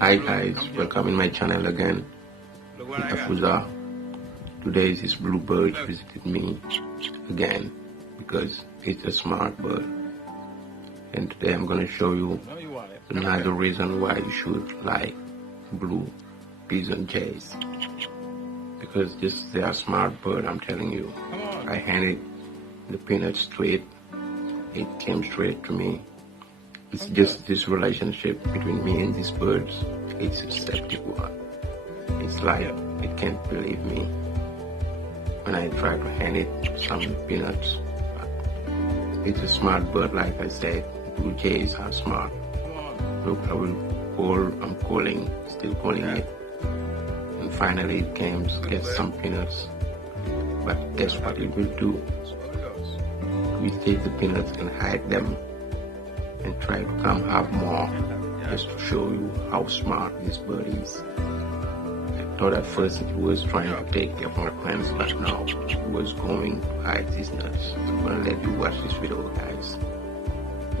Hi guys, welcome in my channel again. Itafuza. Today this bluebird visited me again because it's a smart bird. And today I'm going to show you another reason why you should like blue pigeon jays. Because they are smart bird, I'm telling you. I handed the peanut straight. It came straight to me. It's just this relationship between me and these birds. It's a septic one. It's like it can't believe me when I try to hand it some peanuts. It's a smart bird, like I said. Blue jays are smart. Look, I'm still calling it. And finally it came to get some peanuts. But guess what it will do? We take the peanuts and hide them and try to come have more, just to show you how smart this bird is. I thought at first it was trying to take my plants, but now it was going to hide these nuts. So I'm gonna let you watch this video, guys.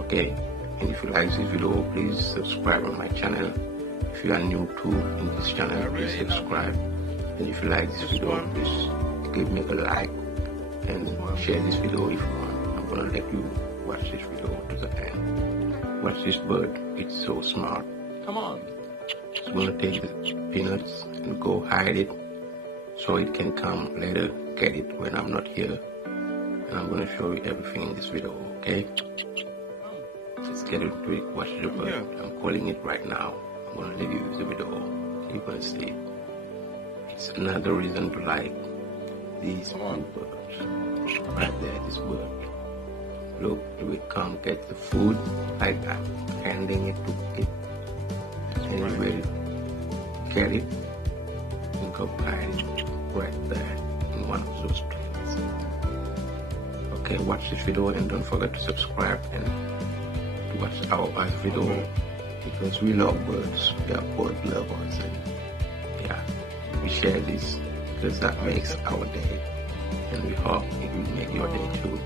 Okay, and if you like this video, please subscribe on my channel. If you are new in this channel, please subscribe. And if you like this video, please give me a like and share this video if you want. I'm gonna let you watch this video to the end. Watch this bird, it's so smart. Come on. It's gonna take the peanuts and go hide it so it can come later get it when I'm not here. And I'm gonna show you everything in this video, okay? Let's get into it. Watch the bird. I'm calling it right now. I'm gonna leave you with the video. You're gonna see it. It's another reason to like these blue birds. Right there, this bird. Look, it will come get the food like I'm handing it to it, and it will get it and go hide it right there in one of those trees. Okay, watch this video and don't forget to subscribe and to watch our other video because we love birds. We are bird lovers, and yeah, we share this because that makes our day, and we hope it will make your day too.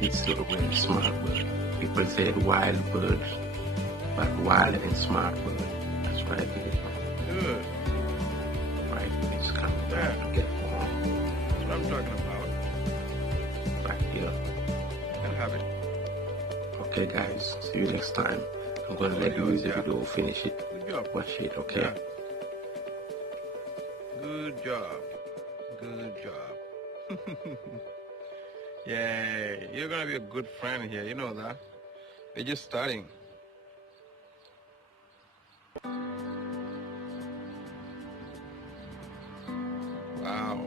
It's a really smart bird. People say wild bird, but wild and smart bird. That's right here. Good. Right, it's coming back to get more. That's what I'm talking about. Back here. I'll have it. Okay guys, see you next time. I'm gonna let you use the video, finish it. Good job. Watch it, okay? Yeah. Good job. Good job. Yeah, you're gonna be a good friend here, you know that. We're just starting. Wow.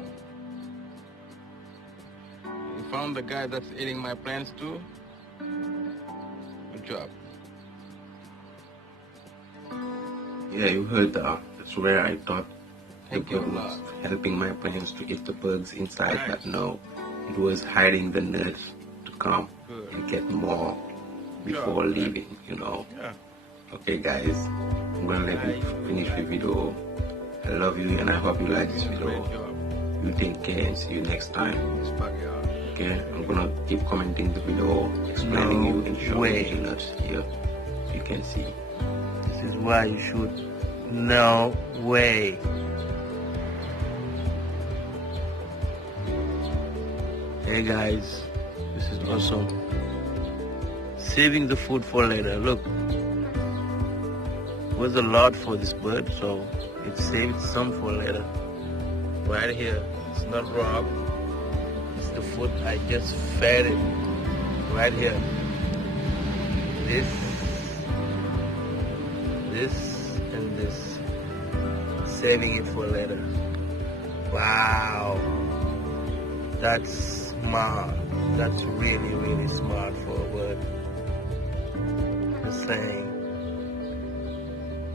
You found the guy that's eating my plants too? Good job. Yeah, you heard that. That's where I thought the bird was helping my plants to eat the bugs inside, but no. It was hiding the nuts to come and get more before leaving, you know. Okay guys, I'm gonna let you finish the video. I love you and I hope you like this video. You take care and see you next time. Okay, I'm gonna keep commenting the video, explaining you and showing you the nuts here so you can see. This is why you should. No way. Hey guys, this is awesome. Saving the food for later. Look, it was a lot for this bird, so it saved some for later. Right here, it's not raw. It's the food I just fed it. Right here. This, and this. Saving it for later. Wow. That's smart. That's really, really smart for a bird. Just saying.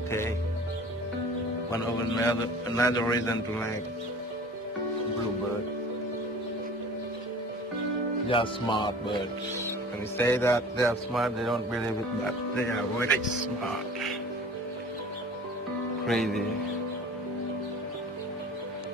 Okay. One of another reason to like bluebird. They are smart birds. When you say that they are smart, they don't believe it, but they are really smart. Crazy.